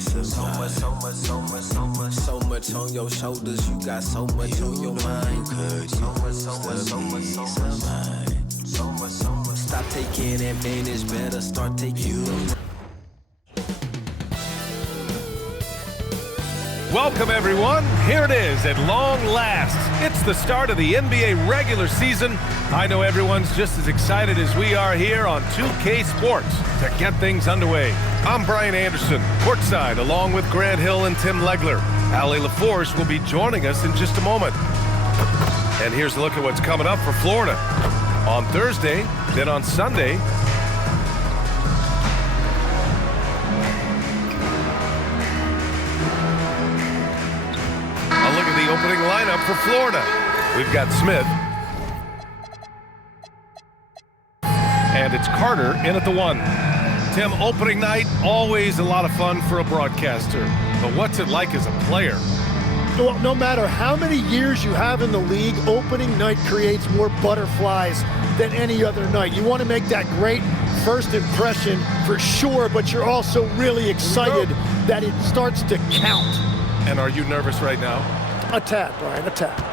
So much on your shoulders, you got so much on your mind. Stop taking advantage, better start taking them. Welcome, everyone. Here it is at long last. It's the start of the NBA regular season. I know everyone's just as excited as we are here on 2K Sports to get things underway. I'm Brian Anderson, courtside, along with Grant Hill and Tim Legler. Allie LaForce will be joining us in just a moment. And here's a look at what's coming up for Florida. On Thursday, then on Sunday, a look at the opening lineup for Florida. We've got Smith. And it's Carter in at the 1. Tim, opening night, always a lot of fun for a broadcaster. But what's it like as a player? Well, no matter how many years you have in the league, opening night creates more butterflies than any other night. You want to make that great first impression for sure, but you're also really excited that it starts to count. And are you nervous right now? A tad, Brian, a tad.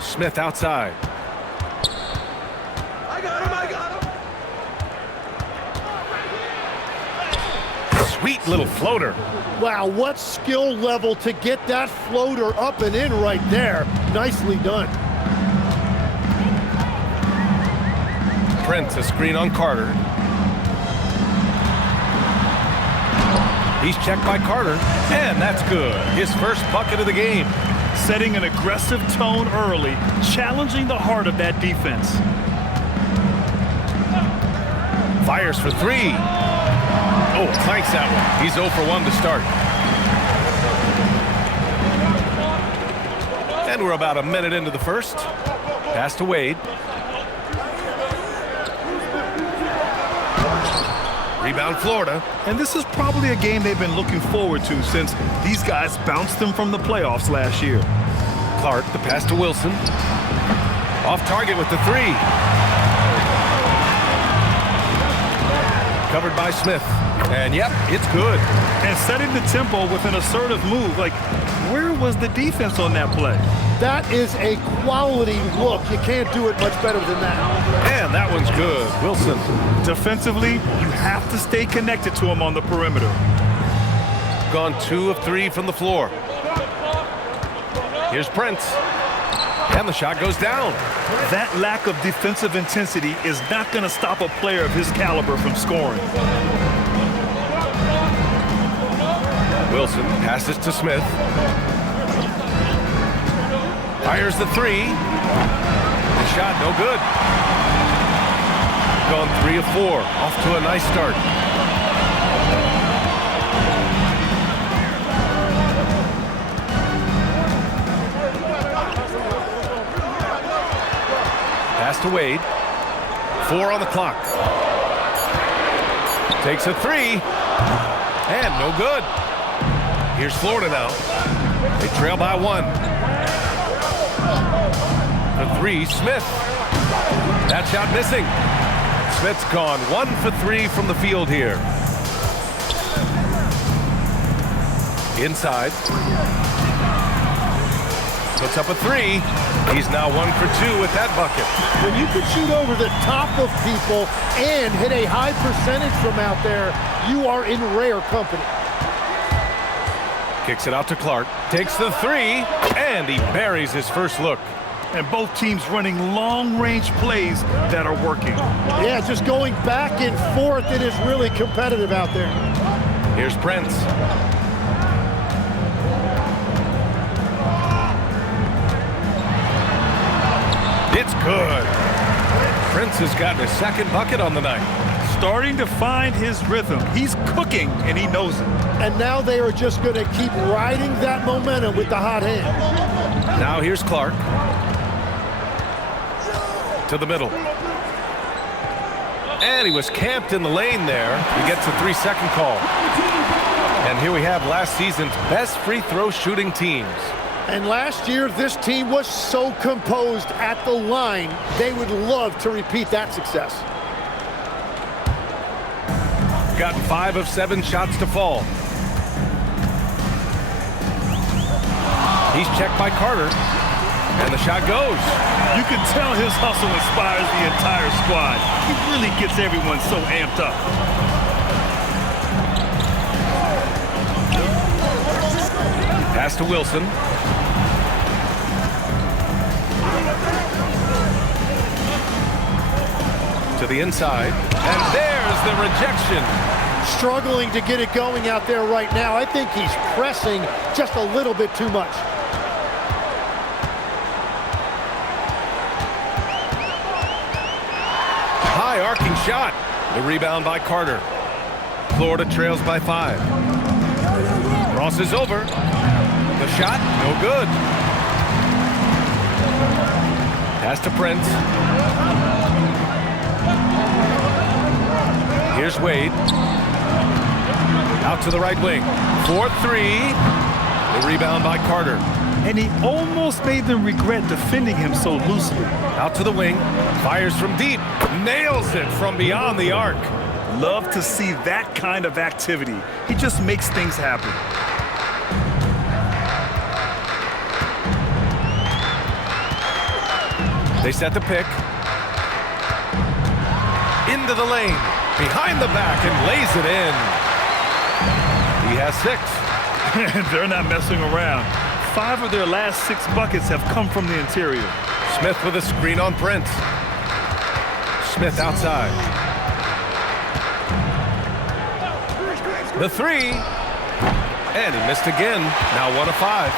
Smith outside. I got him. Sweet little floater. Wow, what skill level to get that floater up and in right there. Nicely done. Prince, a screen on Carter. He's checked by Carter, and that's good. His first bucket of the game. Setting an aggressive tone early, challenging the heart of that defense. Fires for 3. Oh, clanks that one. He's 0 for 1 to start. And we're about a minute into the first. Pass to Wade. Rebound Florida. And this is probably a game they've been looking forward to since these guys bounced them from the playoffs last year. Clark, the pass to Wilson. Off target with the 3. Covered by Smith. And yep, it's good. And setting the tempo with an assertive move. Like, where was the defense on that play? That is a quality look. You can't do it much better than that. And that one's good. Wilson. Defensively, you have to stay connected to him on the perimeter. Gone 2 of 3 from the floor. Here's Prince. And the shot goes down. That lack of defensive intensity is not going to stop a player of his caliber from scoring. Wilson passes to Smith. Fires the 3. The shot no good. Gone 3 of 4. Off to a nice start. Pass to Wade. 4 on the clock. Takes a 3. And no good. Here's Florida now. They trail by 1. The 3, Smith. That shot missing. Smith's gone 1 for 3 from the field here. Inside. Puts up a 3. He's now 1 for 2 with that bucket. When you can shoot over the top of people and hit a high percentage from out there, you are in rare company. Kicks it out to Clark. Takes the 3, and he buries his first look. And both teams running long-range plays that are working. Yeah, just going back and forth. It is really competitive out there. Here's Prince. It's good. Prince has gotten his second bucket on the night. Starting to find his rhythm. He's cooking, and he knows it. And now they are just going to keep riding that momentum with the hot hand. Now here's Clark. To the middle. And he was camped in the lane there. He gets a 3-second call. And here we have last season's best free throw shooting teams. And last year, this team was so composed at the line, they would love to repeat that success. Gotten 5 of 7 shots to fall. He's checked by Carter. And the shot goes. You can tell his hustle inspires the entire squad. He really gets everyone so amped up. Pass to Wilson. To the inside. And there's the rejection. Struggling to get it going out there right now. I think he's pressing just a little bit too much. High arcing shot. The rebound by Carter. Florida trails by 5. Crosses over. The shot, no good. Pass to Prince. Here's Wade. Out to the right wing. 4-3. The rebound by Carter. And he almost made them regret defending him so loosely. Out to the wing. Fires from deep. Nails it from beyond the arc. Love to see that kind of activity. He just makes things happen. They set the pick. Into the lane. Behind the back and lays it in. He has 6. They're not messing around. 5 of their last 6 buckets have come from the interior. Smith with a screen on Prince. Smith outside. The 3. And he missed again. Now 1 of 5.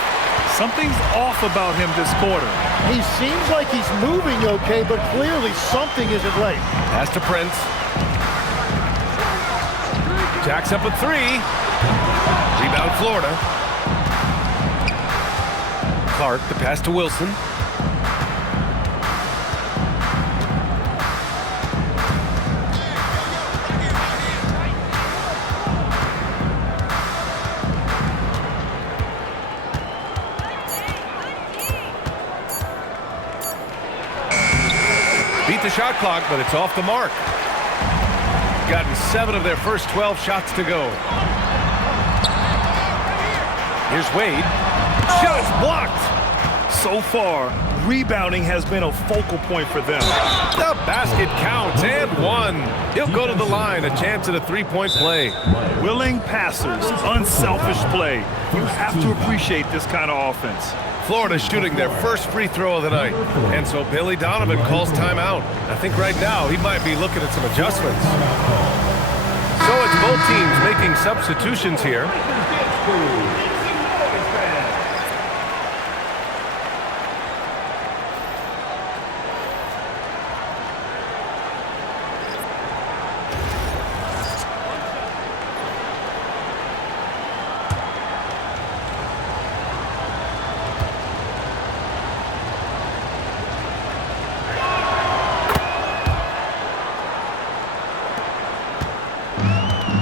Something's off about him this quarter. He seems like he's moving okay, but clearly something isn't right. Pass to Prince. Jacks up a 3. Rebound Florida. Clark, the pass to Wilson. Beat the shot clock, but it's off the mark. Gotten 7 of their first 12 shots to go. Here's Wade. Shots blocked. So far, rebounding has been a focal point for them. The basket counts and 1. He'll go to the line, a chance at a 3-point play. Willing passers, unselfish play. You have to appreciate this kind of offense. Florida shooting their first free throw of the night. And so Billy Donovan calls timeout. I think right now he might be looking at some adjustments. So it's both teams making substitutions here.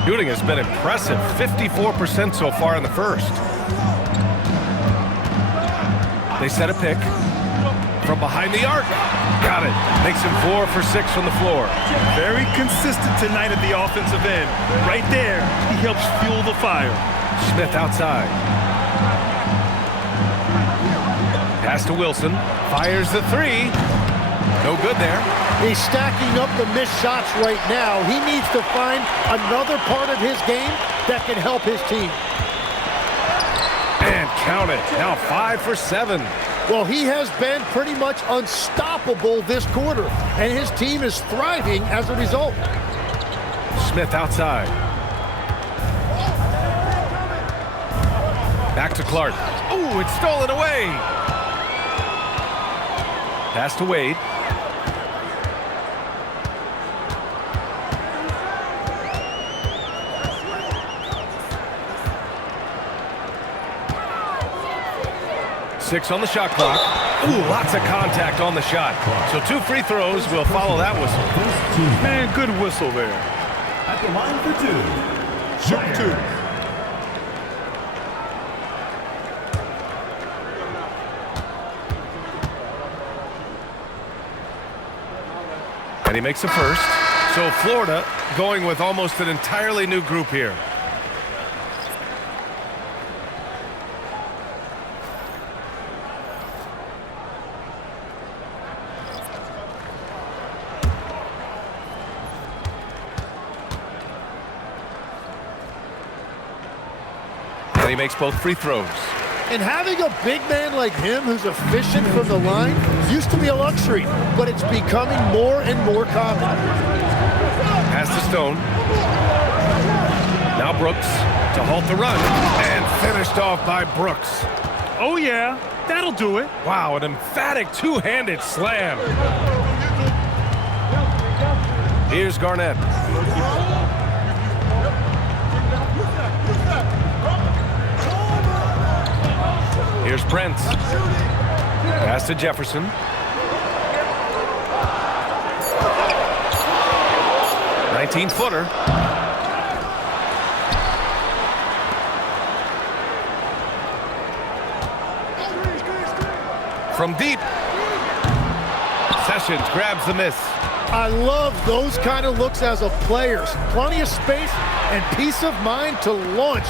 Shooting has been impressive, 54% so far in the first. They set a pick from behind the arc. Got it. Makes him 4 for 6 from the floor. Very consistent tonight at the offensive end. Right there, he helps fuel the fire. Smith outside. Pass to Wilson. Fires the 3. No good there. He's stacking up the missed shots right now. He needs to find another part of his game that can help his team. And count it. Now 5 for 7. Well, he has been pretty much unstoppable this quarter, and his team is thriving as a result. Smith outside. Back to Clark. Ooh, it's stolen away. Pass to Wade. Six on the shot clock. Ooh, lots of contact on the shot. So 2 free throws will follow that whistle. Man, good whistle there. At the line for 2. Shoot 2. And he makes the first. So Florida going with almost an entirely new group here. And he makes both free throws. And having a big man like him who's efficient from the line used to be a luxury, but it's becoming more and more common. Pass to Stone. Now Brooks to halt the run. And finished off by Brooks. Oh, yeah. That'll do it. Wow, an emphatic two-handed slam. Here's Garnett. Here's Prince. Pass to Jefferson. "19-footer. From deep. Sessions grabs the miss. I love those kind of looks as a player. Plenty of space and peace of mind to launch.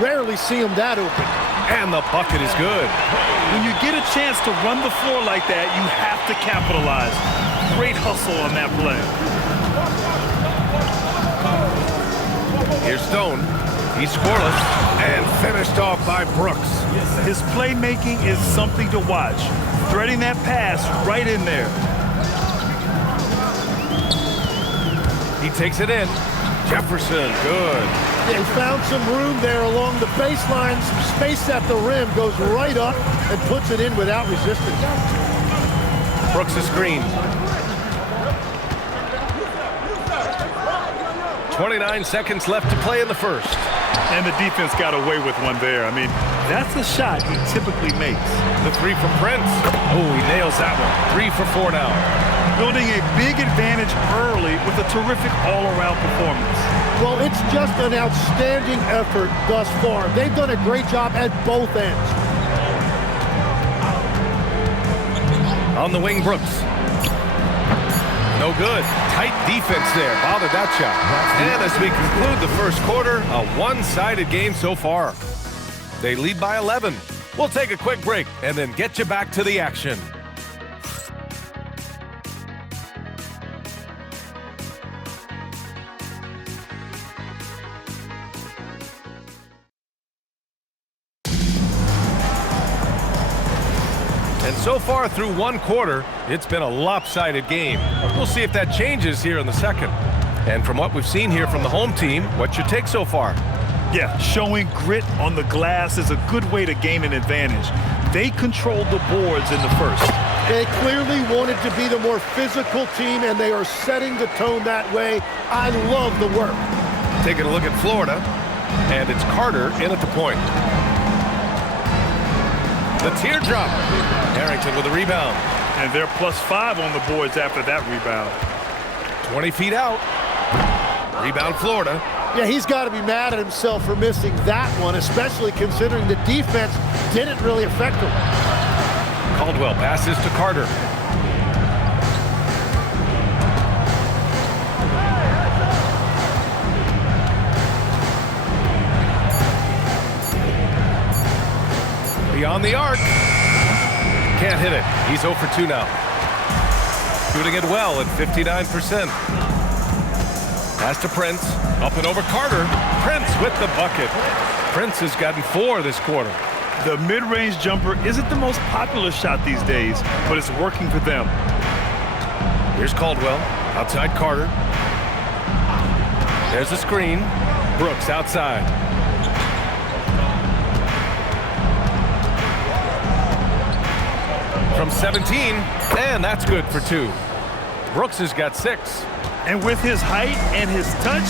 Rarely see him that open. And the bucket is good. When you get a chance to run the floor like that, you have to capitalize. Great hustle on that play. Here's Stone. He's scoreless and finished off by Brooks. His playmaking is something to watch. Threading that pass right in there. He takes it in. Jefferson, good. They found some room there along the baseline. Some space at the rim. Goes right up and puts it in without resistance. Brooks' screen. 29 seconds left to play in the first. And the defense got away with one there. I mean, that's a shot he typically makes. The three from Prince. Oh, he nails that one. 3 for 4 now. Building a big advantage early with a terrific all-around performance. Well, it's just an outstanding effort thus far. They've done a great job at both ends. On the wing, Brooks. No good. Tight defense there. Bothered that shot. And as we conclude the first quarter, a one-sided game so far. They lead by 11. We'll take a quick break and then get you back to the action. And so far through one quarter, it's been a lopsided game. We'll see if that changes here in the second. And from what we've seen here from the home team, what's your take so far? Yeah, showing grit on the glass is a good way to gain an advantage. They controlled the boards in the first. They clearly wanted to be the more physical team, and they are setting the tone that way. I love the work. Taking a look at Florida, and it's Carter in at the point. The teardrop. Harrington with a rebound. And they're +5 on the boards after that rebound. 20 feet out. Rebound Florida. Yeah, he's got to be mad at himself for missing that one, especially considering the defense didn't really affect him. Caldwell passes to Carter. Beyond the arc. Can't hit it. He's 0 for 2 now. Shooting it well at 59%. Pass to Prince. Up and over Carter. Prince with the bucket. Prince has gotten 4 this quarter. The mid-range jumper isn't the most popular shot these days, but it's working for them. Here's Caldwell. Outside Carter. There's a screen. Brooks outside. From 17, and that's good for 2. Brooks has got 6. And with his height and his touch,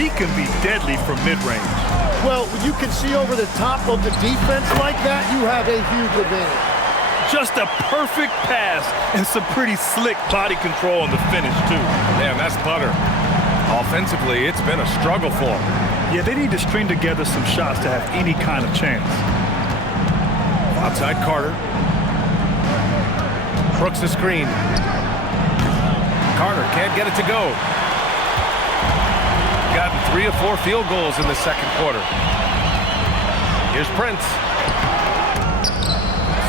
he can be deadly from mid-range. Well, when you can see over the top of the defense like that, you have a huge advantage. Just a perfect pass and some pretty slick body control on the finish, too. Man, that's butter. Offensively, it's been a struggle for them. Yeah, they need to string together some shots to have any kind of chance. Outside Carter. Crooks the screen. Carter can't get it to go. Gotten 3 of 4 field goals in the second quarter. Here's Prince.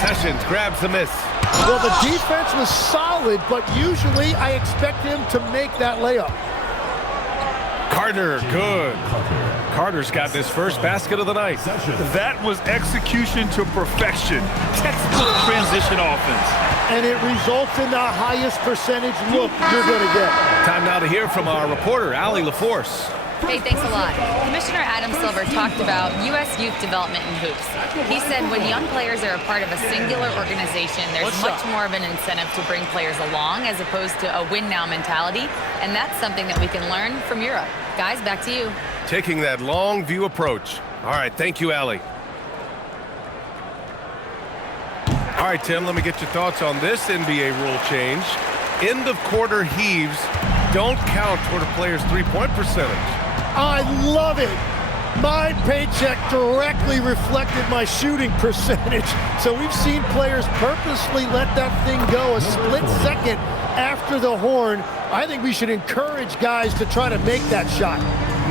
Sessions grabs the miss. Well, the defense was solid, but usually I expect him to make that layup. Carter, good. Carter's got his first basket of the night. That was execution to perfection. Textbook transition offense. And it results in the highest percentage look you're going to get. Time now to hear from our reporter, Allie LaForce. Hey, thanks a lot. Commissioner Adam Silver talked about U.S. youth development in hoops. He said when young players are a part of a singular organization, there's much more of an incentive to bring players along as opposed to a win-now mentality, and that's something that we can learn from Europe. Guys, back to you. Taking that long view approach. All right, thank you, Allie. All right, Tim, let me get your thoughts on this NBA rule change. End of quarter heaves don't count toward a player's three-point percentage. I love it. My paycheck directly reflected my shooting percentage. So we've seen players purposely let that thing go a split second after the horn. I think we should encourage guys to try to make that shot.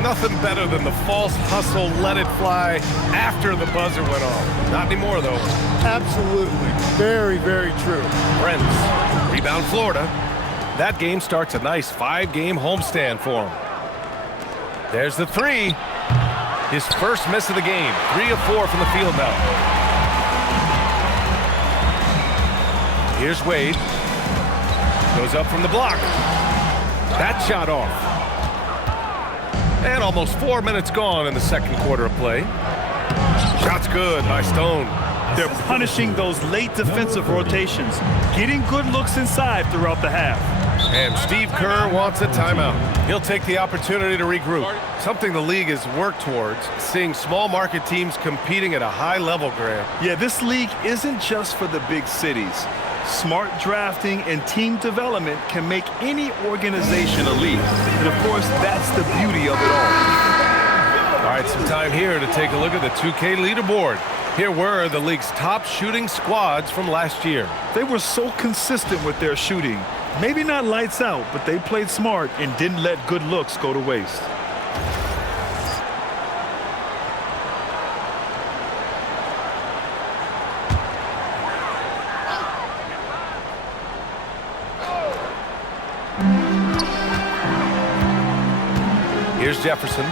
Nothing better than the false hustle, let it fly after the buzzer went off. Not anymore, though. Absolutely. Very, very true. Prince, rebound Florida. That game starts a nice 5-game homestand for him. There's the 3. His first miss of the game. 3 of 4 from the field now. Here's Wade. Goes up from the block. That shot off. And almost 4 minutes gone in the second quarter of play. Shot's good by Stone. They're punishing those late defensive rotations, getting good looks inside throughout the half. And Steve Kerr wants a timeout. He'll take the opportunity to regroup. Something the league has worked towards, seeing small market teams competing at a high level, Graham. Yeah, this league isn't just for the big cities. Smart drafting and team development can make any organization elite. And of course, that's the beauty of it all. All right, some time here to take a look at the 2K leaderboard. Here were the league's top shooting squads from last year. They were so consistent with their shooting. Maybe not lights out, but they played smart and didn't let good looks go to waste. Here's Jefferson.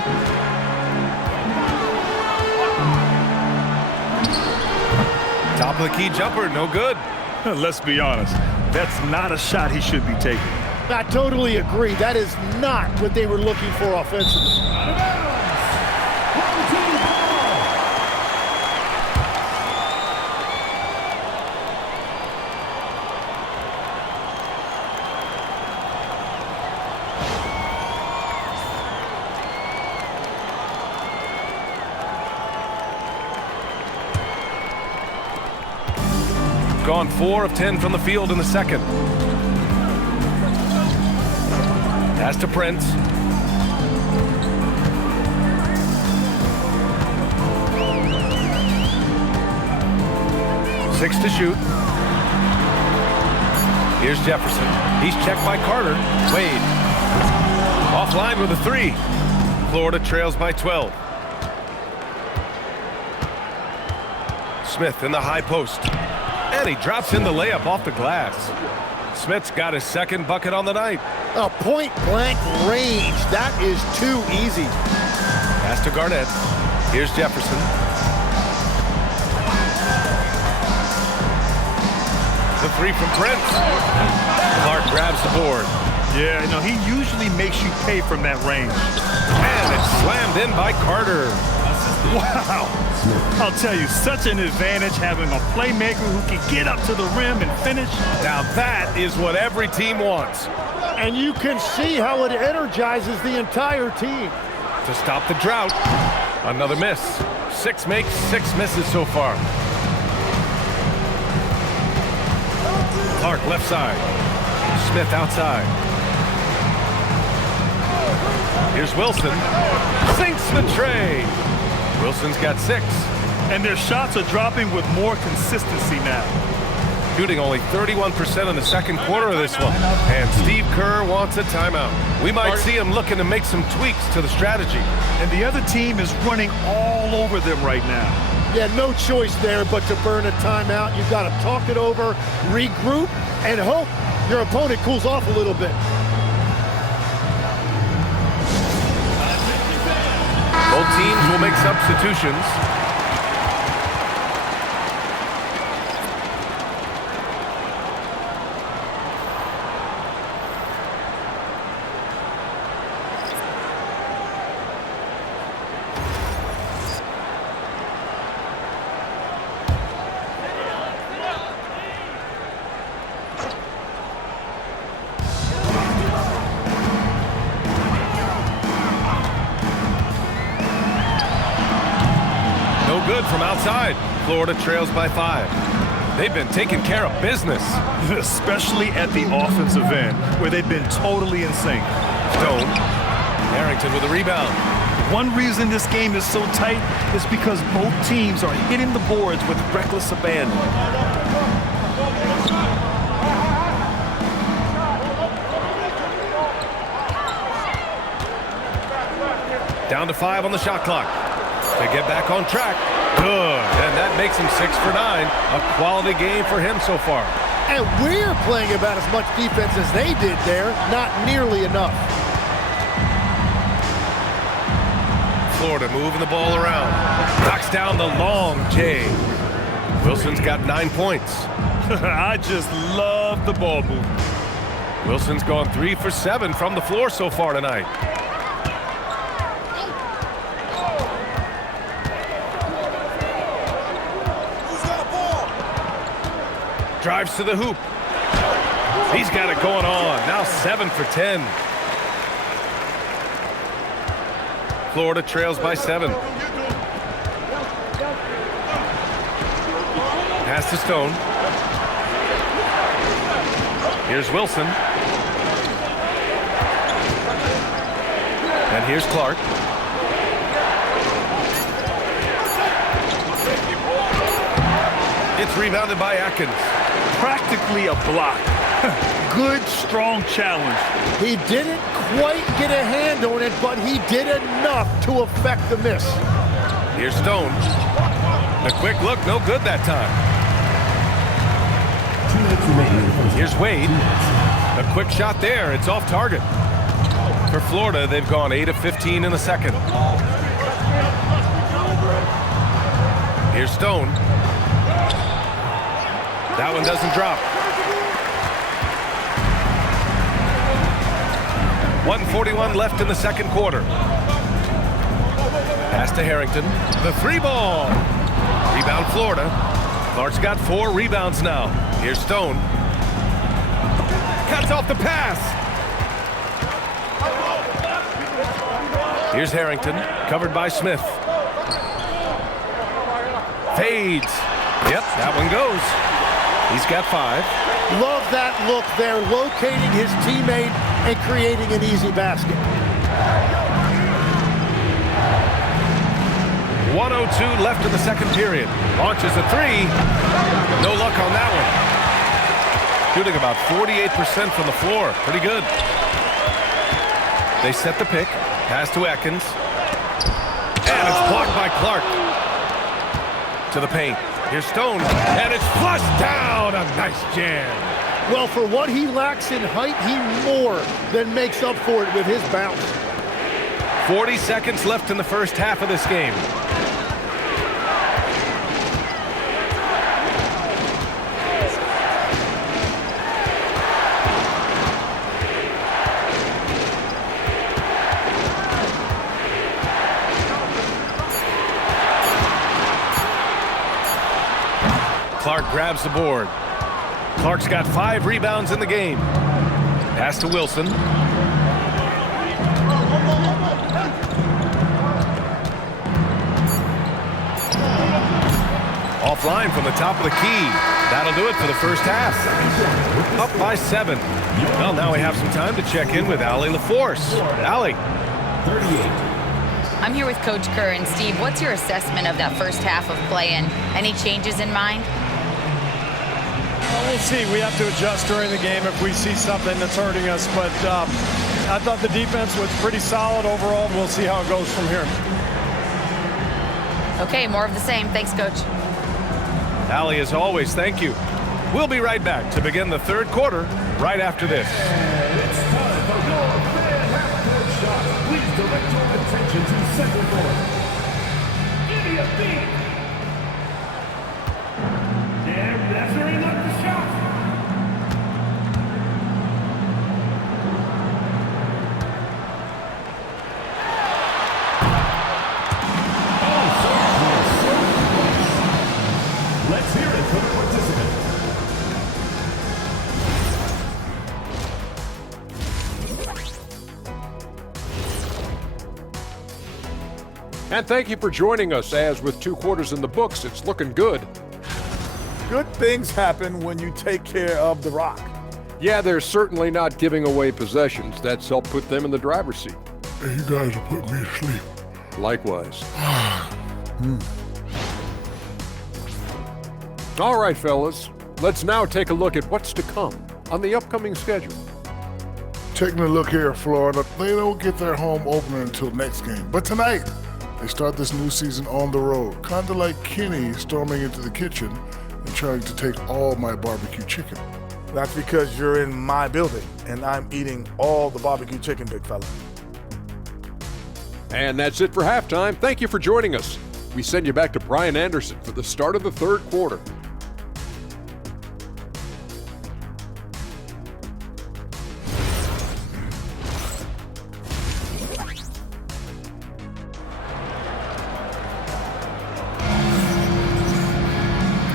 Top of the key jumper, no good. Let's be honest, that's not a shot he should be taking. I totally agree. That is not what they were looking for offensively. Gone 4 of 10 from the field in the second. Pass to Prince. Six to shoot. Here's Jefferson. He's checked by Carter. Wade. Offline with a 3. Florida trails by 12. Smith in the high post. And he drops in the layup off the glass. Smith's got his second bucket on the night. A point-blank range. That is too easy. Pass to Garnett. Here's Jefferson. The 3 from Prince. Clark grabs the board. Yeah, you know, he usually makes you pay from that range. And it's slammed in by Carter. Wow. I'll tell you, such an advantage having a playmaker who can get up to the rim and finish. Now that is what every team wants. And you can see how it energizes the entire team. To stop the drought, another miss. 6 makes, 6 misses so far. Clark left side. Smith outside. Here's Wilson. Sinks the tray. Wilson's got 6. And their shots are dropping with more consistency now. Shooting only 31% in the second quarter of this one. And Steve Kerr wants a timeout. We might see him looking to make some tweaks to the strategy. And the other team is running all over them right now. Yeah, no choice there but to burn a timeout. You've got to talk it over, regroup, and hope your opponent cools off a little bit. Both teams will make substitutions. Good from outside. Florida trails by 5. They've been taking care of business. Especially at the offensive end, where they've been totally in sync. Stone. Harrington with a rebound. One reason this game is so tight is because both teams are hitting the boards with reckless abandon. Down to 5 on the shot clock. To get back on track. Good. And that makes him 6 for 9. A quality game for him so far. And we're playing about as much defense as they did there. Not nearly enough. Florida moving the ball around. Knocks down the long J. Wilson's got 9 points. I just love the ball movement. Wilson's gone 3 for 7 from the floor so far tonight. Drives to the hoop. He's got it going on. Now 7 for 10. Florida trails by 7. Pass to Stone. Here's Wilson. And here's Clark. It's rebounded by Atkins. Practically a block. Good, strong challenge. He didn't quite get a hand on it, but he did enough to affect the miss. Here's Stone. A quick look, no good that time. 2 minutes remaining. Here's Wade. A quick shot there. It's off target. For Florida, they've gone 8 of 15 in the second. Here's Stone. That one doesn't drop. 1:41 left in the second quarter. Pass to Harrington. The 3 ball. Rebound Florida. Clark's got 4 rebounds now. Here's Stone. Cuts off the pass. Here's Harrington. Covered by Smith. Fades. Yep, that one goes. He's got 5. Love that look there, locating his teammate and creating an easy basket. 1:02 left in the second period. Launches a 3. No luck on that one. Shooting about 48% from the floor. Pretty good. They set the pick. Pass to Atkins. And it's blocked by Clark. To the paint. Here's Stone. And it's flushed down. A nice jam. Well, for what he lacks in height, he more than makes up for it with his bounce. 40 seconds left in the first half of this game. Clark grabs the board. Clark's got 5 rebounds in the game. Pass to Wilson. Off line from the top of the key. That'll do it for the first half. Up by 7. Well, now we have some time to check in with Allie LaForce. Allie. 38. I'm here with Coach Kerr. And Steve, what's your assessment of that first half of play, and any changes in mind? Well, we'll see. We have to adjust during the game if we see something that's hurting us. But I thought the defense was pretty solid overall. We'll see how it goes from here. Okay, more of the same. Thanks, Coach. Allie, as always, thank you. We'll be right back to begin the third quarter right after this. It's time for your fan half-court shot. Please direct your attention to center court. Give me a beat. And that's where he left the shot. Let's hear it for the participant. And thank you for joining us, as with 2 quarters in the books, it's looking good. Good things happen when you take care of the rock. Yeah, they're certainly not giving away possessions. That's helped put them in the driver's seat. Hey, you guys have put me to sleep. Likewise. All right, fellas. Let's now take a look at what's to come on the upcoming schedule. Taking a look here at Florida, they don't get their home opener until next game. But tonight, they start this new season on the road, kind of like Kenny storming into the kitchen and trying to take all my barbecue chicken. That's because you're in my building, and I'm eating all the barbecue chicken, big fella. And that's it for halftime. Thank you for joining us. We send you back to Brian Anderson for the start of the third quarter.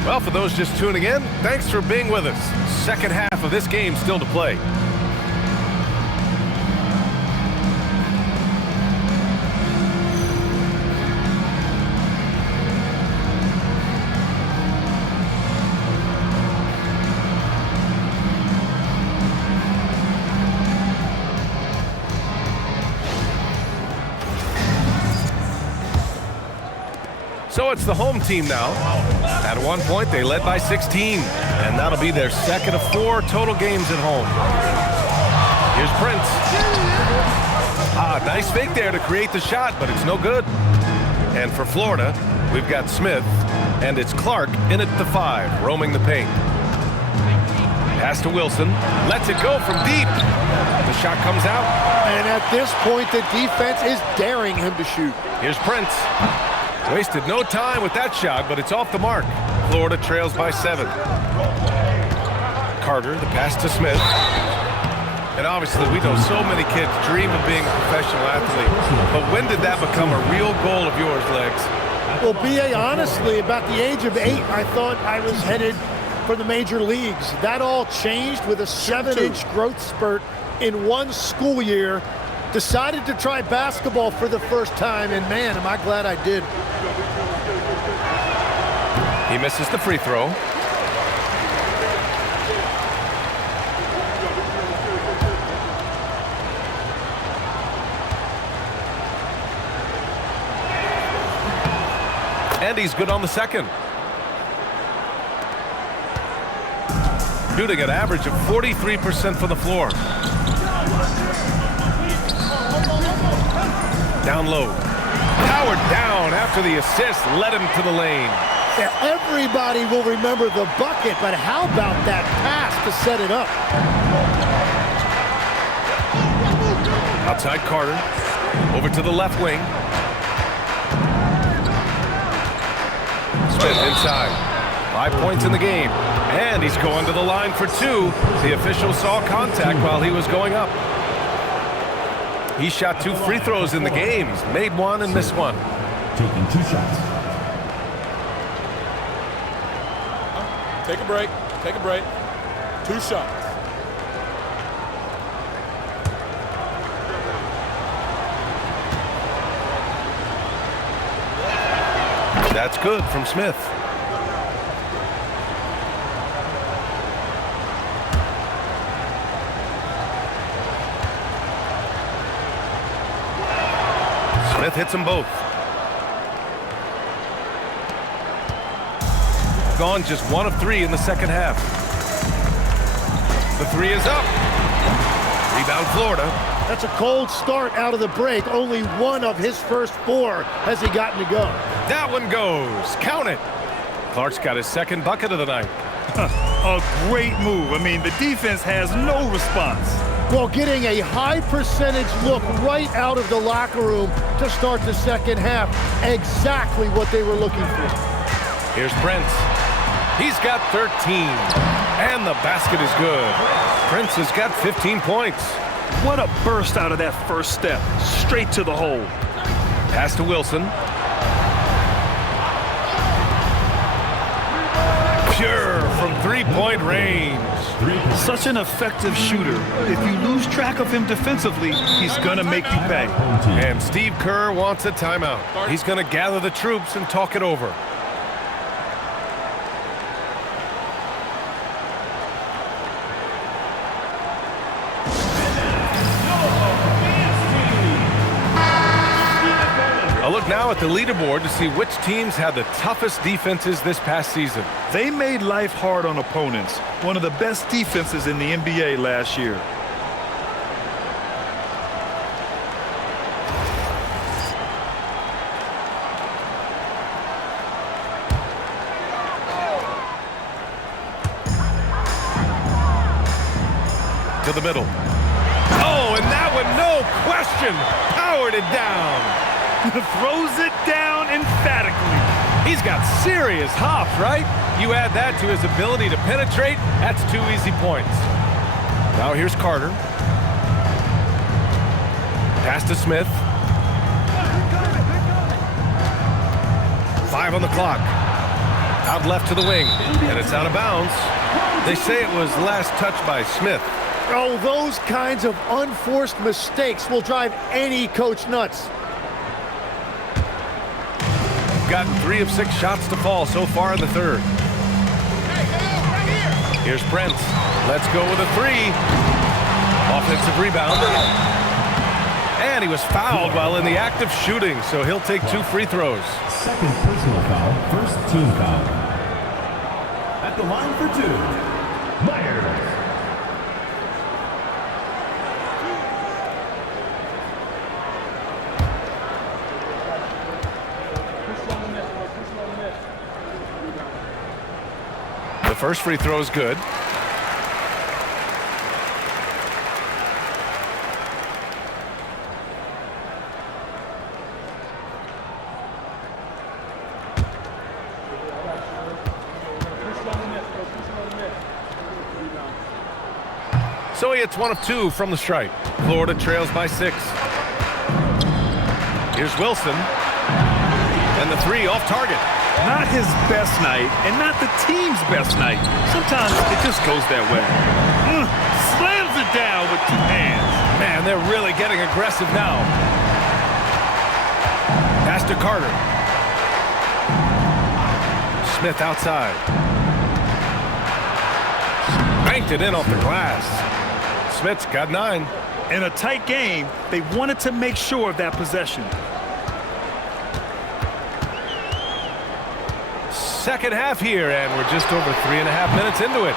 Well, for those just tuning in, thanks for being with us. Second half of this game still to play. So it's the home team now. At one point, they led by 16, and that'll be their second of 4 total games at home. Here's Prince. Nice fake there to create the shot, but it's no good. And for Florida, we've got Smith, and it's Clark in at the 5, roaming the paint. Pass to Wilson, lets it go from deep. The shot comes out. And at this point, the defense is daring him to shoot. Here's Prince. Wasted no time with that shot, but it's off the mark. Florida trails by 7. Carter, the pass to Smith. And obviously, we know so many kids dream of being a professional athlete. But when did that become a real goal of yours, Legs? Well, B.A., honestly, about the age of 8, I thought I was headed for the major leagues. That all changed with a 7-inch growth spurt in one school year. Decided to try basketball for the first time, and man, am I glad I did. He misses the free throw. And he's good on the second. Shooting an average of 43% from the floor. Down low. Powered down after the assist led him to the lane. Yeah, everybody will remember the bucket, but how about that pass to set it up? Outside Carter. Over to the left wing. Smith inside. 5 points in the game. And he's going to the line for 2. The official saw contact while he was going up. He shot 2 free throws in the game. He's made 1 and missed 1. Taking 2 shots. Take a break. Take a break. 2 shots. That's good from Smith. Smith hits them both. Gone just 1 of 3 in the second half. The 3 is up. Rebound Florida. That's a cold start out of the break. Only 1 of his first 4 has he gotten to go. That one goes. Count it. Clark's got his second bucket of the night. A great move. I mean, the defense has no response. Well, getting a high percentage look right out of the locker room to start the second half. Exactly what they were looking for. Here's Prince. He's got 13. And the basket is good. Prince has got 15 points. What a burst out of that first step. Straight to the hole. Pass to Wilson. Pure from three-point range. Such an effective shooter. If you lose track of him defensively, he's gonna make you pay. And Steve Kerr wants a timeout. He's gonna gather the troops and talk it over. A look now at the leaderboard to see which teams had the toughest defenses this past season. They made life hard on opponents. One of the best defenses in the NBA last year. To the middle. Oh, and that one, no question, powered it down. Throws it down emphatically. He's got serious hops, right? You add that to his ability to penetrate, that's 2 easy points. Now here's Carter. Pass to Smith. 5 on the clock. Out left to the wing, and it's out of bounds. They say it was last touched by Smith. Oh, those kinds of unforced mistakes will drive any coach nuts. Gotten 3 of 6 shots to fall so far in the third. Here's Prince. Let's go with a 3. Offensive rebound. And he was fouled while in the act of shooting, so he'll take 2 free throws. Second personal foul, first team foul. At the line for 2, Myers. The first free throw is good. So he hits 1 of 2 from the stripe. Florida trails by 6. Here's Wilson. And the 3 off target. Not his best night, and not the team's best night. Sometimes it just goes that way. Slams it down with 2 hands. Man, they're really getting aggressive now. Pass to Carter. Smith outside. Banked it in off the glass. Smith's got 9. In a tight game, they wanted to make sure of that possession. Second half here, and we're just over 3.5 minutes into it.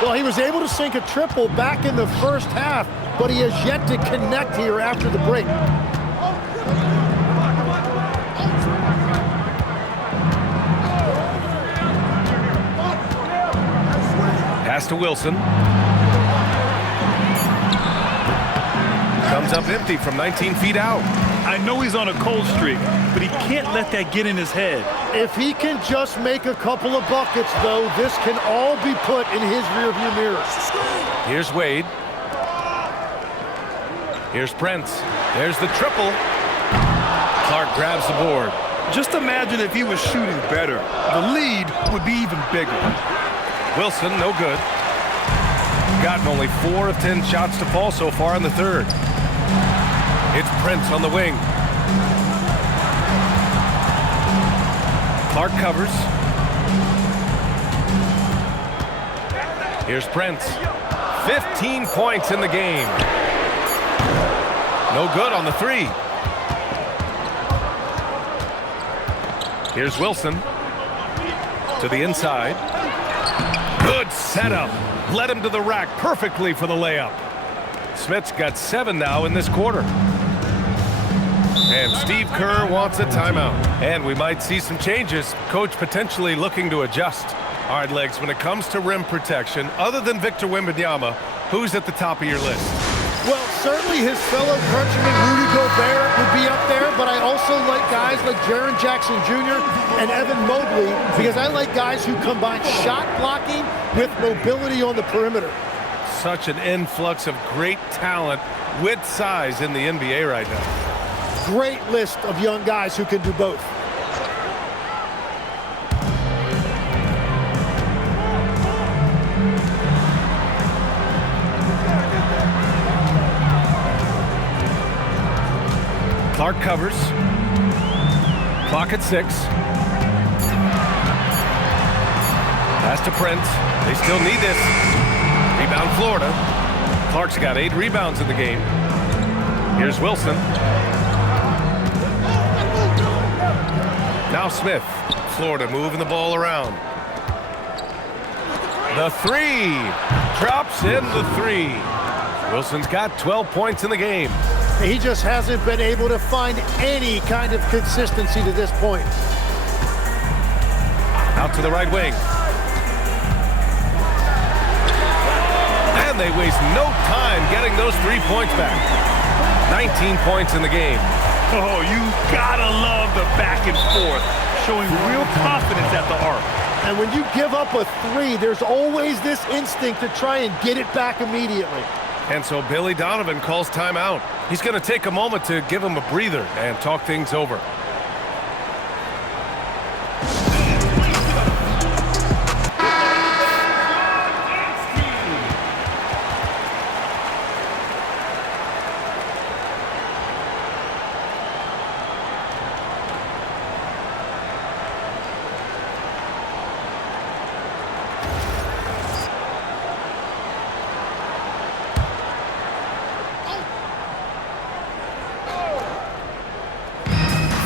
Well, he was able to sink a triple back in the first half, but he has yet to connect here after the break. Pass to Wilson. Comes up empty from 19 feet out. I know he's on a cold streak, but he can't let that get in his head. If he can just make a couple of buckets, though, this can all be put in his rearview mirror. Here's Wade. Here's Prince. There's the triple. Clark grabs the board. Just imagine if he was shooting better. The lead would be even bigger. Wilson, no good. Gotten only 4 of 10 shots to fall so far in the third. It's Prince on the wing. Clark covers. Here's Prince. 15 points in the game. No good on the 3. Here's Wilson to the inside. Good setup. Led him to the rack perfectly for the layup. Smith's got 7 now in this quarter. And Steve Kerr wants a timeout. And we might see some changes. Coach potentially looking to adjust. All right, Legs, when it comes to rim protection, other than Victor Wembanyama, who's at the top of your list? Well, certainly his fellow countryman Rudy Gobert would be up there, but I also like guys like Jaren Jackson Jr. and Evan Mobley because I like guys who combine shot blocking with mobility on the perimeter. Such an influx of great talent with size in the NBA right now. Great list of young guys who can do both. Clark covers. Clock at 6. Pass to Prince. They still need this. Rebound Florida. Clark's got 8 rebounds in the game. Here's Wilson. Now Smith. Florida moving the ball around. The 3. Drops in the 3. Wilson's got 12 points in the game. He just hasn't been able to find any kind of consistency to this point. Out to the right wing. And they waste no time getting those 3 points back. 19 points in the game. Oh, you gotta love the back and forth, showing real confidence at the arc. And when you give up a 3, there's always this instinct to try and get it back immediately. And so Billy Donovan calls timeout. He's going to take a moment to give him a breather and talk things over.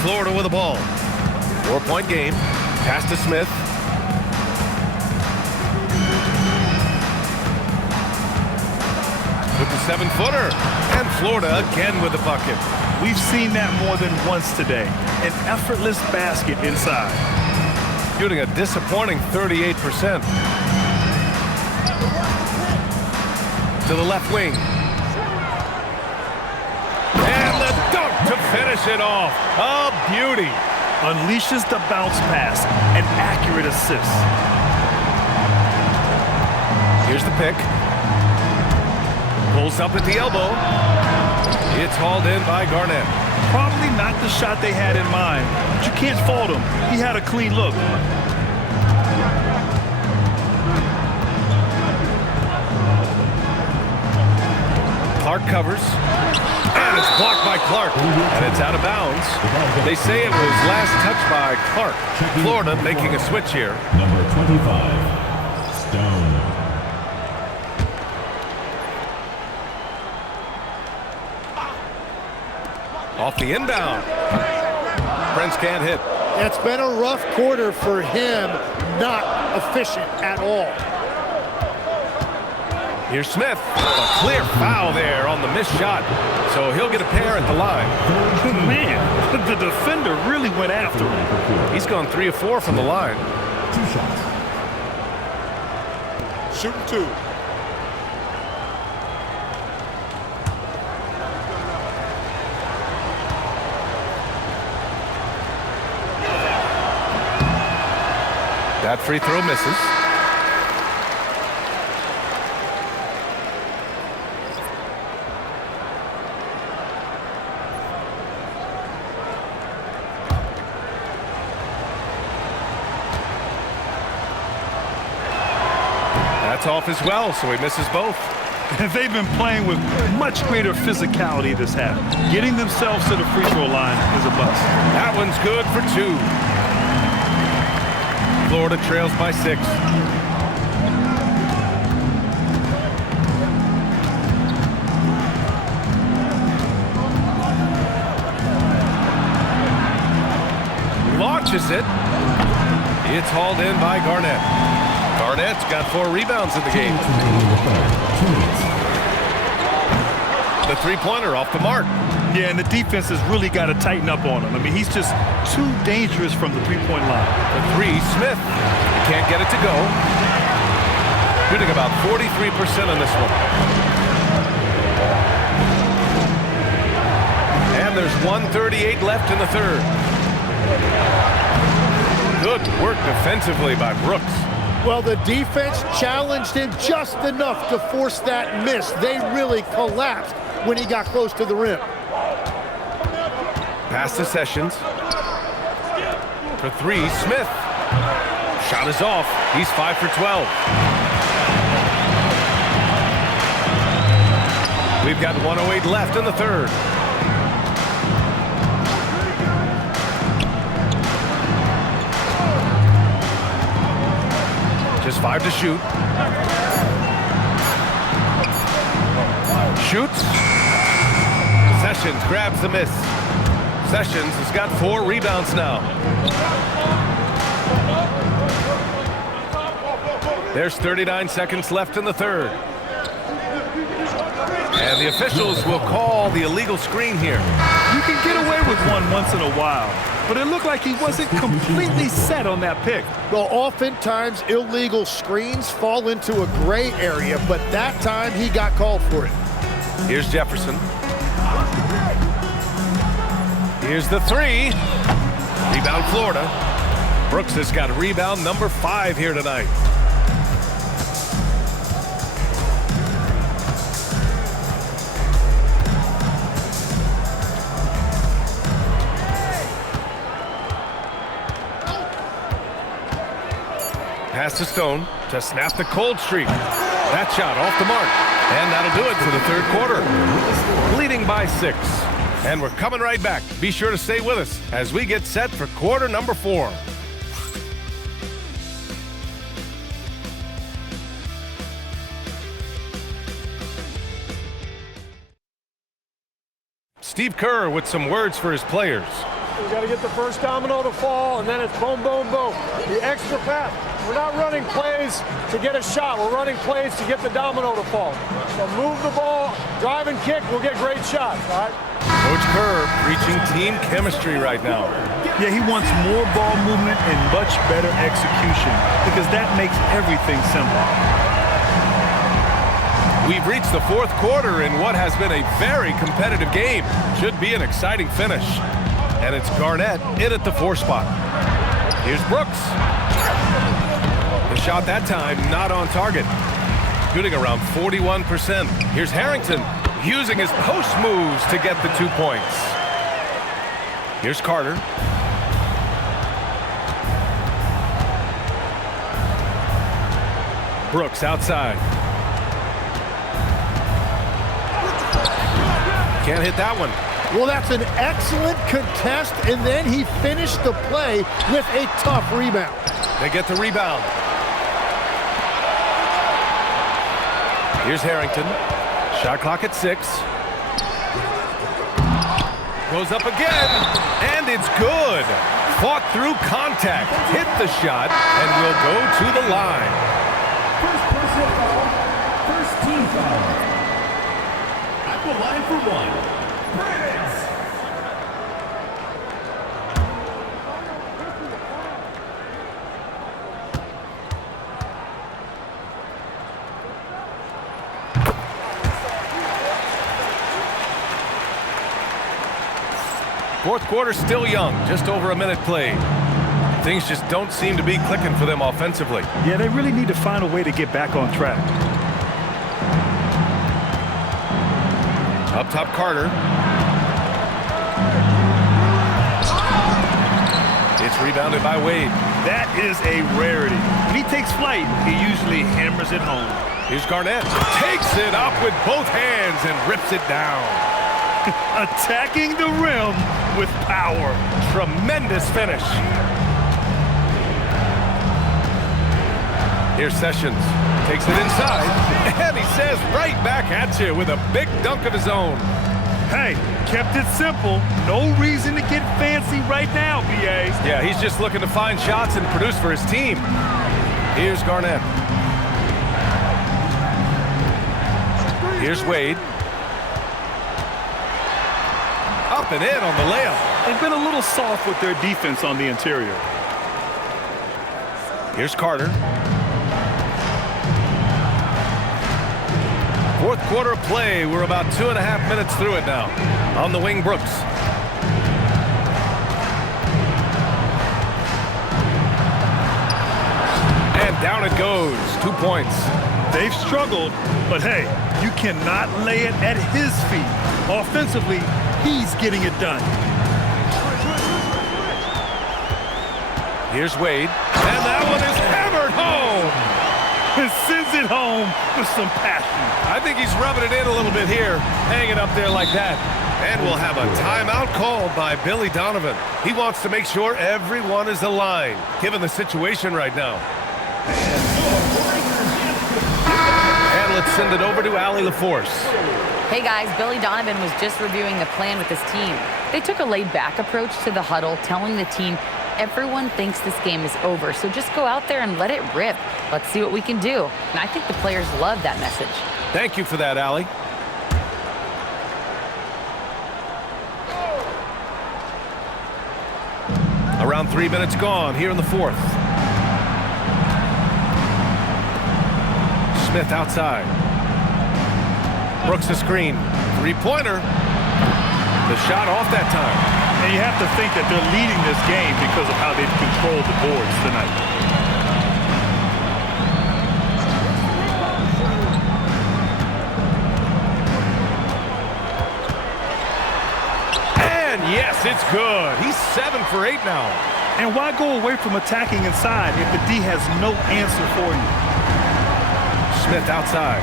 Florida with the ball. 4-point game. Pass to Smith. With the 7-footer. And Florida again with the bucket. We've seen that more than once today. An effortless basket inside. Shooting a disappointing 38%. To the left wing. And the dunk to finish it off. A beauty. Unleashes the bounce pass. An accurate assist. Here's the pick. Pulls up at the elbow. It's hauled in by Garnett. Probably not the shot they had in mind, but you can't fault him. He had a clean look. Clark covers. And it's blocked by Clark. And it's out of bounds. They say it was last touched by Clark. Florida making a switch here. Number 25, Stone. Off the inbound. Prince can't hit. It's been a rough quarter for him. Not efficient at all. Here's Smith. A clear foul there on the missed shot. So he'll get a pair at the line. Man, the defender really went after him. He's gone 3 of 4 from the line. 2 shots. Shooting 2. That free throw misses. That's off as well, so he misses both. They've been playing with much greater physicality this half. Getting themselves to the free throw line is a bust. That one's good for 2. Florida trails by 6. catches it. It's hauled in by Garnett. Garnett's got 4 rebounds in the game. The three-pointer off the mark. Yeah, and the defense has really got to tighten up on him. I mean, he's just too dangerous from the three-point line. The 3, Smith. He can't get it to go. Shooting about 43% on this one. And there's 1:38 left in the third. Good work defensively by Brooks. Well, the defense challenged him just enough to force that miss. They really collapsed when he got close to the rim. Pass to Sessions. For 3, Smith. Shot is off. He's 5 for 12. We've got 1:08 left in the third. Just 5 to shoot. Shoots. Sessions grabs the miss. Sessions has got 4 rebounds now. There's 39 seconds left in the third. And the officials will call the illegal screen here. You can get away with one once in a while, but it looked like he wasn't completely set on that pick. Well, oftentimes illegal screens fall into a gray area, but that time he got called for it. Here's Jefferson. Here's the 3. Rebound Florida. Brooks has got rebound number 5 here tonight. Pass to Stone to snap the cold streak. That shot off the mark. And that'll do it for the third quarter. Leading by 6. And we're coming right back. Be sure to stay with us as we get set for quarter number 4. Steve Kerr with some words for his players. We got to get the first domino to fall, and then it's boom, boom, boom. The extra pass. We're not running plays to get a shot. We're running plays to get the domino to fall. So move the ball, drive and kick, we'll get great shots, all right? Coach Kerr preaching team chemistry right now. Yeah, he wants more ball movement and much better execution because that makes everything simple. We've reached the fourth quarter in what has been a very competitive game. Should be an exciting finish. And it's Garnett in at the 4 spot. Here's Brooks. The shot that time not on target. Shooting around 41%. Here's Harrington using his post moves to get the 2 points. Here's Carter. Brooks outside. Can't hit that one. Well, that's an excellent contest, and then he finished the play with a tough rebound. They get the rebound. Here's Harrington. Shot clock at 6. Goes up again, and it's good. Fought through contact, hit the shot, and will go to the line. First personal foul, first team foul. At the line for 1. Fourth quarter still young, just over a minute played. Things just don't seem to be clicking for them offensively. Yeah, they really need to find a way to get back on track. Up top, Carter. It's rebounded by Wade. That is a rarity. When he takes flight, he usually hammers it home. Here's Garnett. Takes it up with both hands and rips it down. Attacking the rim with power. Tremendous finish. Here's Sessions. Takes it inside. And he says right back at you with a big dunk of his own. Hey, kept it simple. No reason to get fancy right now, B.A. Yeah, he's just looking to find shots and produce for his team. Here's Garnett. Here's Wade. Up and in on the layup. They've been a little soft with their defense on the interior. Here's Carter. Fourth quarter of play. We're about 2.5 minutes through it now. On the wing, Brooks. And down it goes. 2 points. They've struggled, but hey, you cannot lay it at his feet. Offensively, he's getting it done. Here's Wade. And that one is hammered home. And sends it home with some passion. I think he's rubbing it in a little bit here, hanging up there like that. And we'll have a timeout called by Billy Donovan. He wants to make sure everyone is aligned, given the situation right now. And let's send it over to Allie LaForce. Hey guys, Billy Donovan was just reviewing the plan with his team. They took a laid-back approach to the huddle, telling the team everyone thinks this game is over, so just go out there and let it rip. Let's see what we can do. And I think the players love that message. Thank you for that, Allie. Around 3 minutes gone here in the fourth. Smith outside. Brooks the screen. Three-pointer. The shot off that time. And you have to think that they're leading this game because of how they've controlled the boards tonight. And yes, it's good. He's 7 for 8 now. And why go away from attacking inside if the D has no answer for you? Smith outside.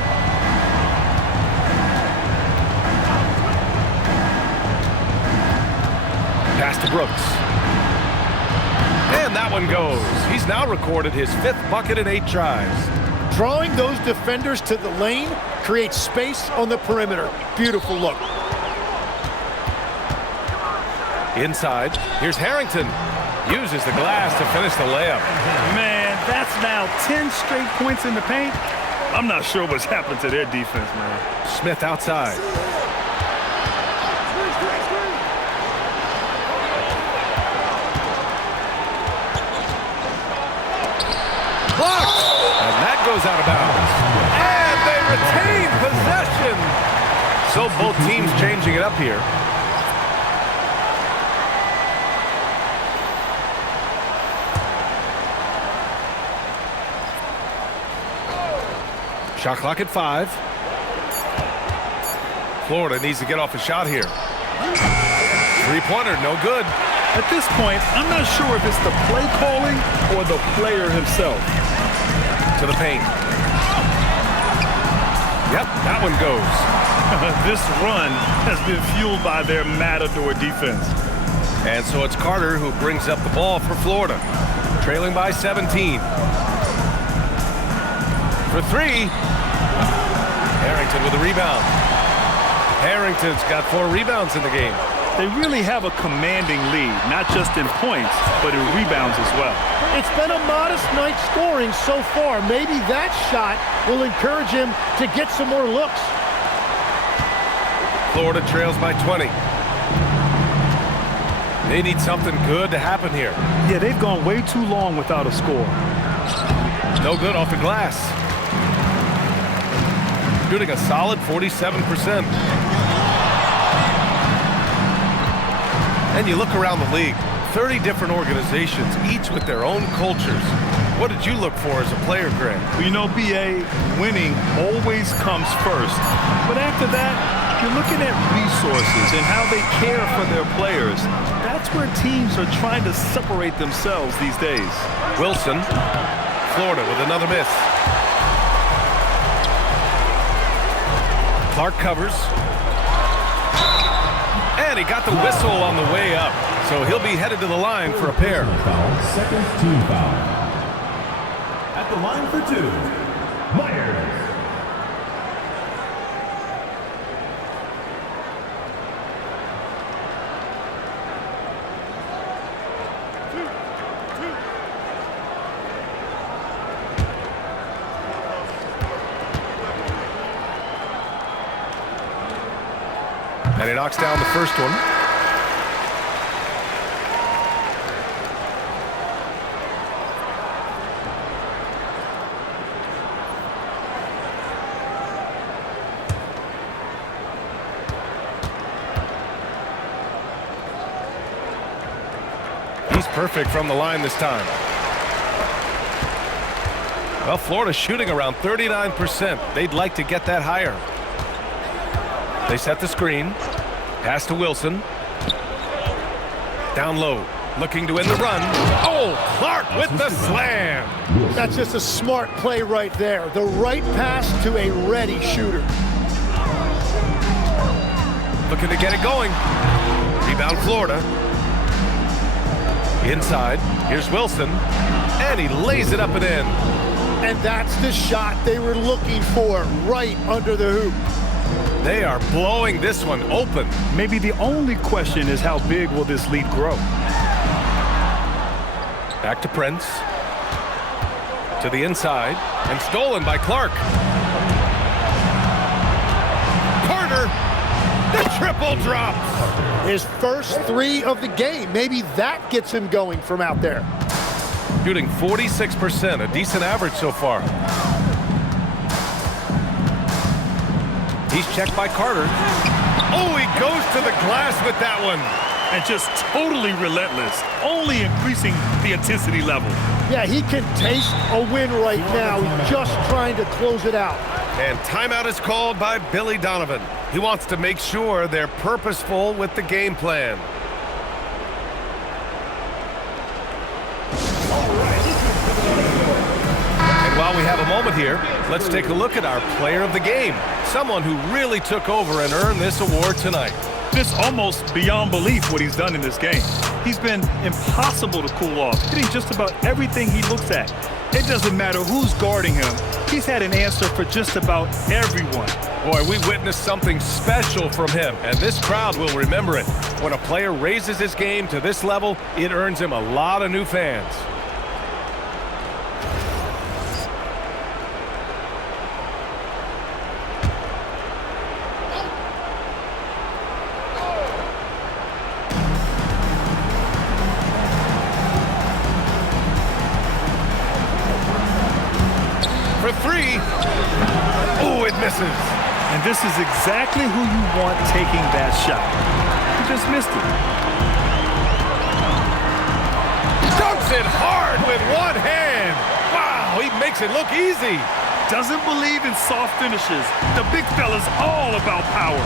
Pass to Brooks. And that one goes. He's now recorded his 5th bucket in 8 tries. Drawing those defenders to the lane creates space on the perimeter. Beautiful look. Inside, here's Harrington. Uses the glass to finish the layup. Man, that's now 10 straight points in the paint. I'm not sure what's happened to their defense, man. Smith outside. Blocked! And that goes out of bounds. And they retain possession. So both teams changing it up here. Shot clock at 5. Florida needs to get off a shot here. Three-pointer, no good. At this point, I'm not sure if it's the play calling or the player himself. To the paint. Yep, that one goes. This run has been fueled by their matador defense. And so it's Carter who brings up the ball for Florida. Trailing by 17. For 3. Harrington with a rebound. Harrington's got 4 rebounds in the game. They really have a commanding lead, not just in points, but in rebounds as well. It's been a modest night scoring so far. Maybe that shot will encourage him to get some more looks. Florida trails by 20. They need something good to happen here. Yeah, they've gone way too long without a score. No good off the glass. Shooting a solid 47%. And you look around the league, 30 different organizations, each with their own cultures. What did you look for as a player, Greg? Well, you know, B.A., winning always comes first. But after that, you're looking at resources and how they care for their players. That's where teams are trying to separate themselves these days. Wilson, Florida with another miss. Clark covers. And he got the whistle on the way up. So he'll be headed to the line for a pair. Second team foul. At the line for 2, Myers. And he knocks down the first one. He's perfect from the line this time. Well, Florida's shooting around 39%. They'd like to get that higher. They set the screen. Pass to Wilson. Down low. Looking to end the run. Oh, Clark with the slam. That's just a smart play right there. The right pass to a ready shooter. Looking to get it going. Rebound Florida. Inside. Here's Wilson. And he lays it up and in. And that's the shot they were looking for, right under the hoop. They are blowing this one open. Maybe the only question is how big will this lead grow? Back to Prince. To the inside. And stolen by Clark. Carter. The triple drops. His first 3 of the game. Maybe that gets him going from out there. Shooting 46%, a decent average so far. He's checked by Carter. Oh, he goes to the glass with that one. And just totally relentless, only increasing the intensity level. Yeah, he can taste a win right now. He's just trying to close it out. And timeout is called by Billy Donovan. He wants to make sure they're purposeful with the game plan. While we have a moment here, let's take a look at our player of the game. Someone who really took over and earned this award tonight. Just almost beyond belief what he's done in this game. He's been impossible to cool off, hitting just about everything he looks at. It doesn't matter who's guarding him. He's had an answer for just about everyone. Boy, we witnessed something special from him, and this crowd will remember it. When a player raises his game to this level, it earns him a lot of new fans. For 3. Oh, it misses. And this is exactly who you want taking that shot. He just missed it. Dunks it hard with one hand. Wow, he makes it look easy. Doesn't believe in soft finishes. The big fella's all about power.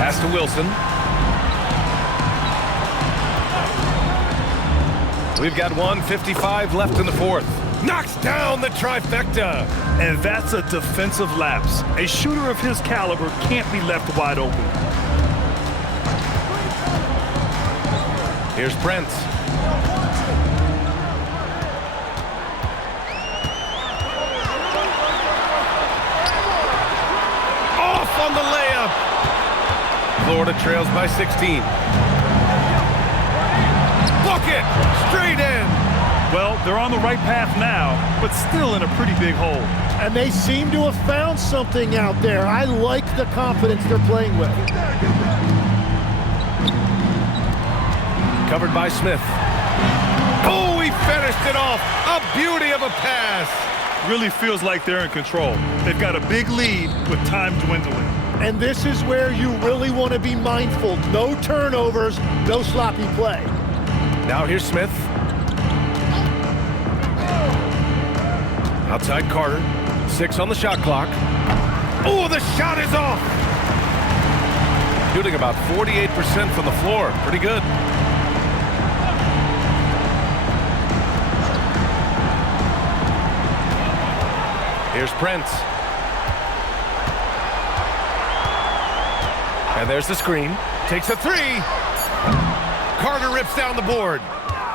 Pass to Wilson. We've got 1:55 left in the fourth. Knocks down the trifecta. And that's a defensive lapse. A shooter of his caliber can't be left wide open. Here's Prince. Off on the layup. Florida trails by 16. Bucket! Straight in. Well, they're on the right path now, but still in a pretty big hole. And they seem to have found something out there. I like the confidence they're playing with. Covered by Smith. Oh, he finished it off. A beauty of a pass. Really feels like they're in control. They've got a big lead with time dwindling. And this is where you really want to be mindful. No turnovers, no sloppy play. Now here's Smith. Outside Carter. 6 on the shot clock. Oh, the shot is off. Shooting about 48% from the floor. Pretty good. Here's Prince. And there's the screen. Takes a 3. Carter rips down the board.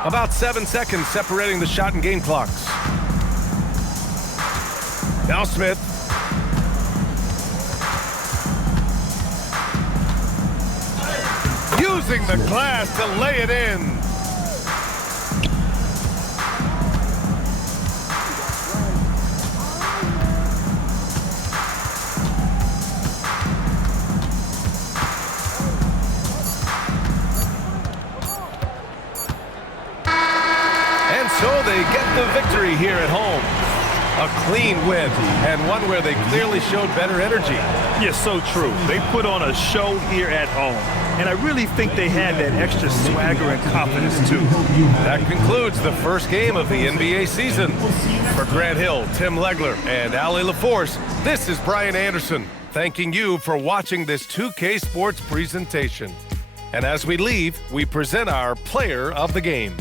About 7 seconds separating the shot and game clocks. Now Smith. Using the glass to lay it in. the victory here at home. A clean win, and one where they clearly showed better energy. Yeah, so true. They put on a show here at home, and I really think they had that extra swagger and confidence, too. That concludes the first game of the NBA season. For Grant Hill, Tim Legler, and Allie LaForce, this is Brian Anderson, thanking you for watching this 2K Sports presentation. And as we leave, we present our player of the game.